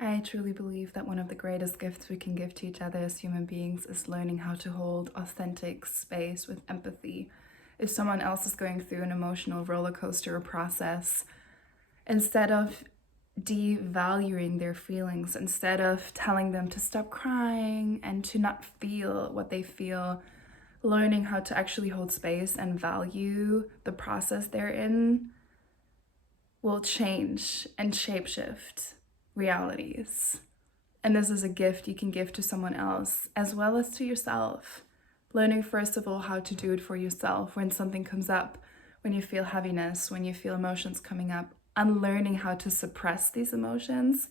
I truly believe that one of the greatest gifts we can give to each other as human beings is learning how to hold authentic space with empathy. If someone else is going through an emotional roller coaster or process, instead of devaluing their feelings, instead of telling them to stop crying and to not feel what they feel, learning how to actually hold space and value the process they're in will change and shapeshift realities. And this is a gift you can give to someone else as well as to yourself. Learning, first of all, how to do it for yourself when something comes up, when you feel heaviness, when you feel emotions coming up, unlearning how to suppress these emotions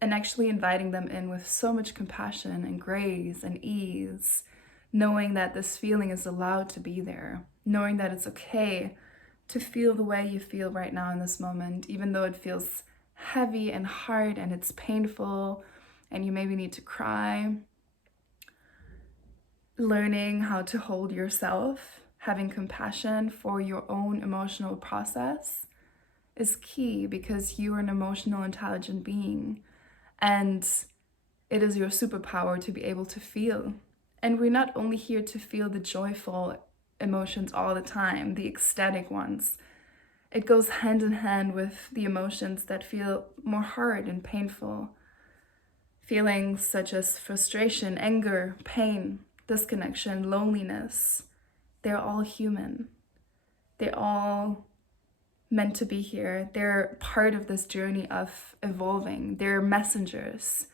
and actually inviting them in with so much compassion and grace and ease, knowing that this feeling is allowed to be there, knowing that it's okay to feel the way you feel right now in this moment, even though it feels heavy and hard and it's painful and you maybe need to cry. Learning how to hold yourself, having compassion for your own emotional process is key, because you are an emotional, intelligent being, and it is your superpower to be able to feel. And we're not only here to feel the joyful emotions all the time, the ecstatic ones. It goes hand in hand with the emotions that feel more hard and painful. Feelings such as frustration, anger, pain, disconnection, loneliness, they're all human. They're all meant to be here. They're part of this journey of evolving. They're messengers.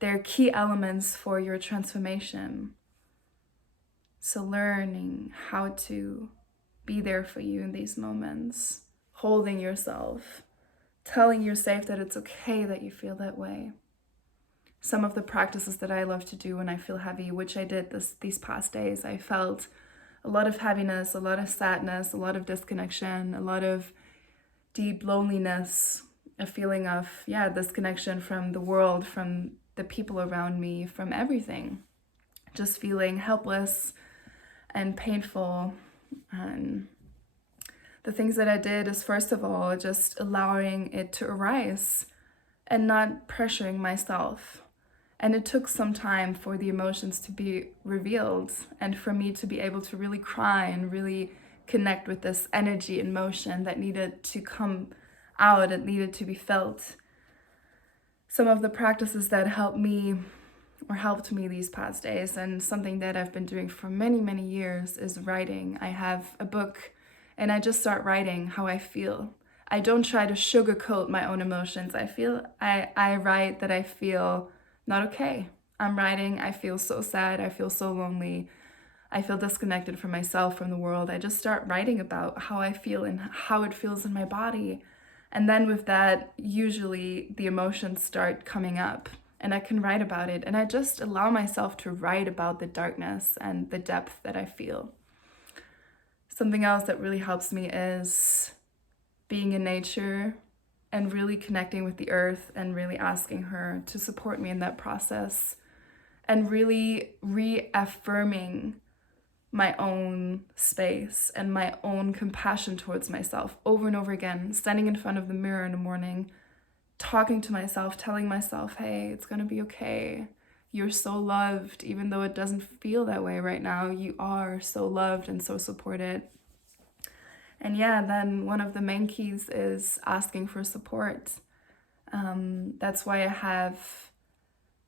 They're key elements for your transformation. So learning how to be there for you in these moments, holding yourself, telling yourself that it's okay that you feel that way. Some of the practices that I love to do when I feel heavy, which I did these past days, I felt a lot of heaviness, a lot of sadness, a lot of disconnection, a lot of deep loneliness, a feeling of, disconnection from the world, from the people around me, from everything. Just feeling helpless and painful. And the things that I did is, first of all, just allowing it to arise and not pressuring myself. And it took some time for the emotions to be revealed and for me to be able to really cry and really connect with this energy and motion that needed to come out, it needed to be felt. Some of the practices that helped me these past days, and something that I've been doing for many, many years, is writing. I have a book and I just start writing how I feel. I don't try to sugarcoat my own emotions. I write that I feel not okay. I'm writing, I feel so sad, I feel so lonely, I feel disconnected from myself, from the world. I just start writing about how I feel and how it feels in my body. And then with that, usually the emotions start coming up and I can write about it. And I just allow myself to write about the darkness and the depth that I feel. Something else that really helps me is being in nature and really connecting with the earth and really asking her to support me in that process and really reaffirming my own space and my own compassion towards myself over and over again, standing in front of the mirror in the morning, talking to myself, telling myself, hey, it's gonna be okay. You're so loved, even though it doesn't feel that way right now. You are so loved and so supported. And then one of the main keys is asking for support. That's why I have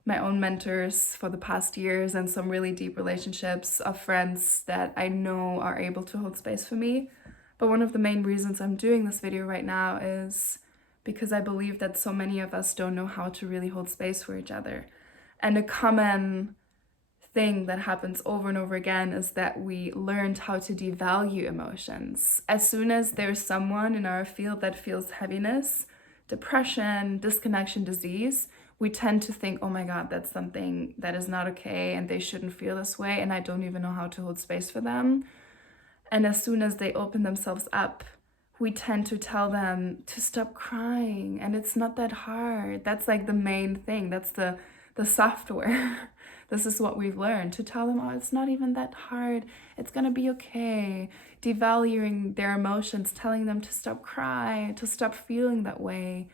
my own mentors for the past years and some really deep relationships of friends that I know are able to hold space for me. But one of the main reasons I'm doing this video right now is because I believe that so many of us don't know how to really hold space for each other. And a common thing that happens over and over again is that we learned how to devalue emotions. As soon as there's someone in our field that feels heaviness, depression, disconnection, disease, we tend to think, oh my God, that's something that is not okay and they shouldn't feel this way and I don't even know how to hold space for them. And as soon as they open themselves up, we tend to tell them to stop crying and it's not that hard. That's like the main thing. That's the software. This is what we've learned, to tell them, oh, it's not even that hard. It's gonna be okay. Devaluing their emotions, telling them to stop crying, to stop feeling that way.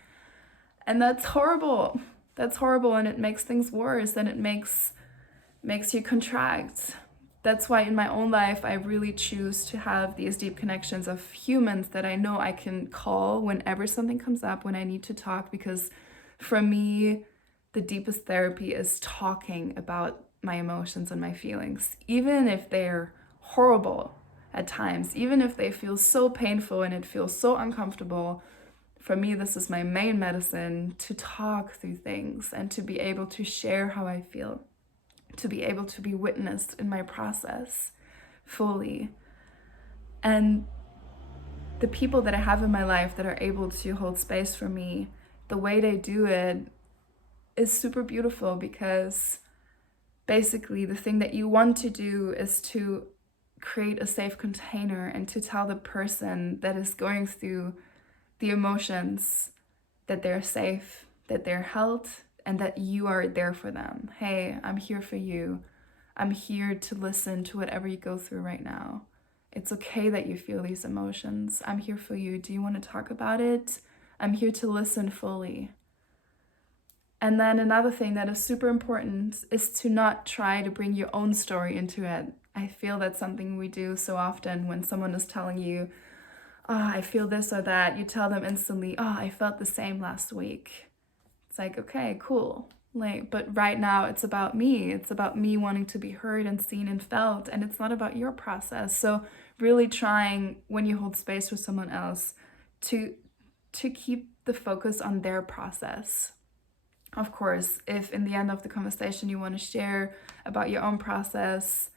And that's horrible. That's horrible, and it makes things worse, and it makes you contract. That's why in my own life, I really choose to have these deep connections of humans that I know I can call whenever something comes up, when I need to talk, because for me, the deepest therapy is talking about my emotions and my feelings, even if they're horrible at times, even if they feel so painful and it feels so uncomfortable. For me, this is my main medicine, to talk through things and to be able to share how I feel, to be able to be witnessed in my process fully. And the people that I have in my life that are able to hold space for me, the way they do it is super beautiful, because basically the thing that you want to do is to create a safe container and to tell the person that is going through the emotions that they're safe, that they're held, and that you are there for them. Hey, I'm here for you. I'm here to listen to whatever you go through right now. It's okay that you feel these emotions. I'm here for you. Do you want to talk about it? I'm here to listen fully. And then another thing that is super important is to not try to bring your own story into it. I feel that's something we do so often. When someone is telling you, oh, I feel this or that, you tell them instantly, oh, I felt the same last week. It's like, okay, cool. But right now it's about me. It's about me wanting to be heard and seen and felt, and it's not about your process. So really trying, when you hold space for someone else, to keep the focus on their process. Of course, if in the end of the conversation you want to share about your own process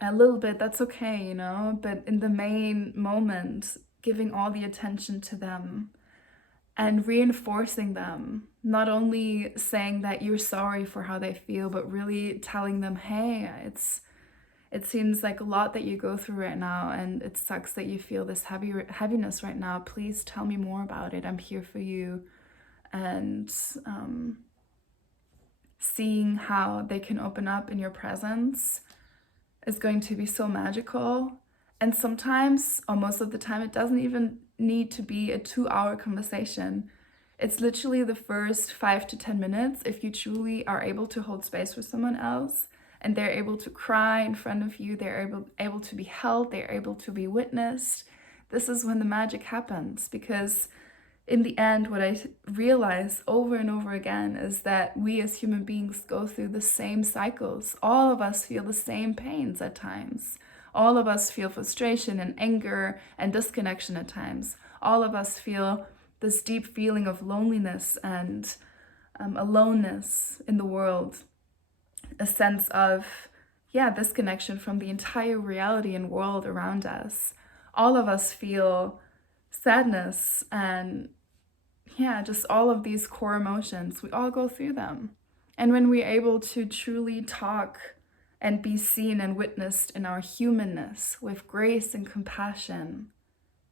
a little bit, that's okay, but in the main moment, giving all the attention to them and reinforcing them, not only saying that you're sorry for how they feel, but really telling them, hey, it seems like a lot that you go through right now, and it sucks that you feel this heaviness right now. Please tell me more about it. I'm here for you. And seeing how they can open up in your presence is going to be so magical. And sometimes, or most of the time, it doesn't even need to be a 2-hour conversation. It's literally the first 5 to 10 minutes. If you truly are able to hold space for someone else and they're able to cry in front of you, they're able to be held, they're able to be witnessed, this is when the magic happens. Because in the end, what I realize over and over again is that we as human beings go through the same cycles. All of us feel the same pains at times. All of us feel frustration and anger and disconnection at times. All of us feel this deep feeling of loneliness and aloneness in the world. A sense of, disconnection from the entire reality and world around us. All of us feel sadness and just all of these core emotions. We all go through them. And when we're able to truly talk and be seen and witnessed in our humanness with grace and compassion,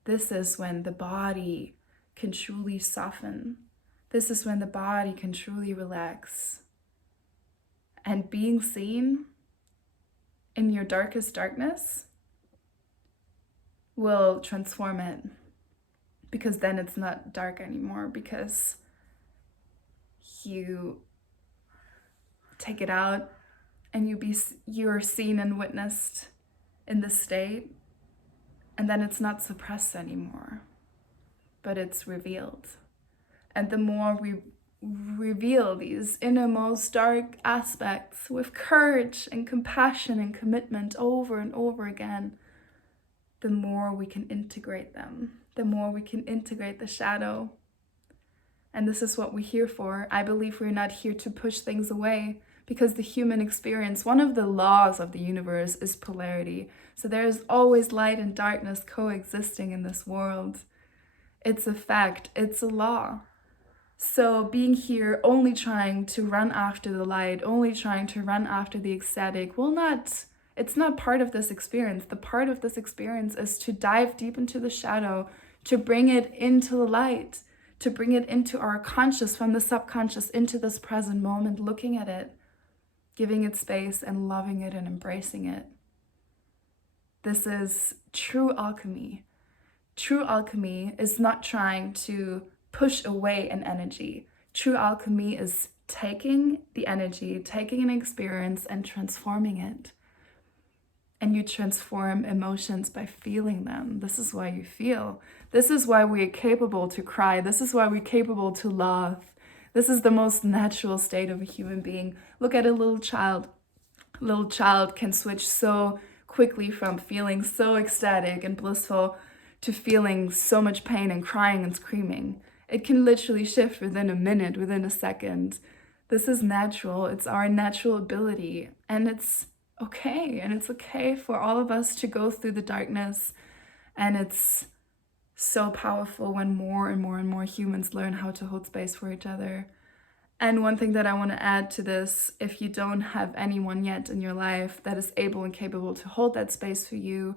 this is when the body can truly soften. This is when the body can truly relax. And being seen in your darkest darkness will transform it. Because then it's not dark anymore, because you take it out and you're seen and witnessed in this state, and then it's not suppressed anymore, but it's revealed. And the more we reveal these innermost dark aspects with courage and compassion and commitment over and over again, the more we can integrate them, the more we can integrate the shadow. And this is what we're here for. I believe we're not here to push things away, because the human experience, one of the laws of the universe is polarity. So there is always light and darkness coexisting in this world. It's a fact, it's a law. So being here only trying to run after the light, only trying to run after the ecstatic, it's not part of this experience. The part of this experience is to dive deep into the shadow, to bring it into the light, to bring it into our conscious, from the subconscious into this present moment, looking at it, giving it space and loving it and embracing it. This is true alchemy. True alchemy is not trying to push away an energy. True alchemy is taking the energy, taking an experience and transforming it. And you transform emotions by feeling them. This is why you feel. This is why we are capable to cry. This is why we're capable to laugh. This is the most natural state of a human being. Look at a little child. A little child can switch so quickly from feeling so ecstatic and blissful to feeling so much pain and crying and screaming. It can literally shift within a minute, within a second. This is natural. It's our natural ability. And it's okay. And it's okay for all of us to go through the darkness. And it's so powerful when more and more and more humans learn how to hold space for each other. And one thing that I want to add to this, if you don't have anyone yet in your life that is able and capable to hold that space for you,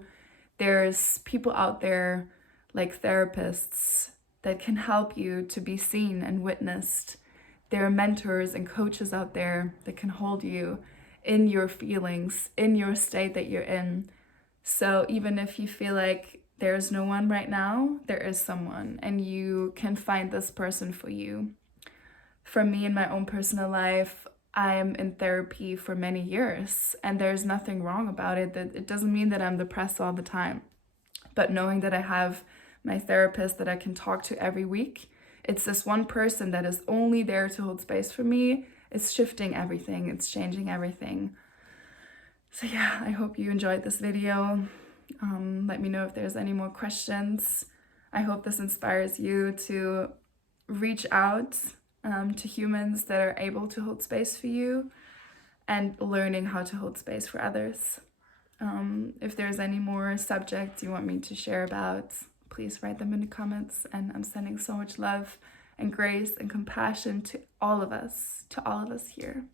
there's people out there like therapists that can help you to be seen and witnessed. There are mentors and coaches out there that can hold you in your feelings, in your state that you're in. So even if you feel like there's no one right now, there is someone, and you can find this person for you. For me, in my own personal life, I'm in therapy for many years, and there's nothing wrong about it. That it doesn't mean that I'm depressed all the time. But knowing that I have my therapist that I can talk to every week, it's this one person that is only there to hold space for me. It's shifting everything. It's changing everything. So yeah, I hope you enjoyed this video. Let me know if there's any more questions. I hope this inspires you to reach out to humans that are able to hold space for you and learning how to hold space for others. If there's any more subjects you want me to share about, please write them in the comments. And I'm sending so much love and grace and compassion to all of us here.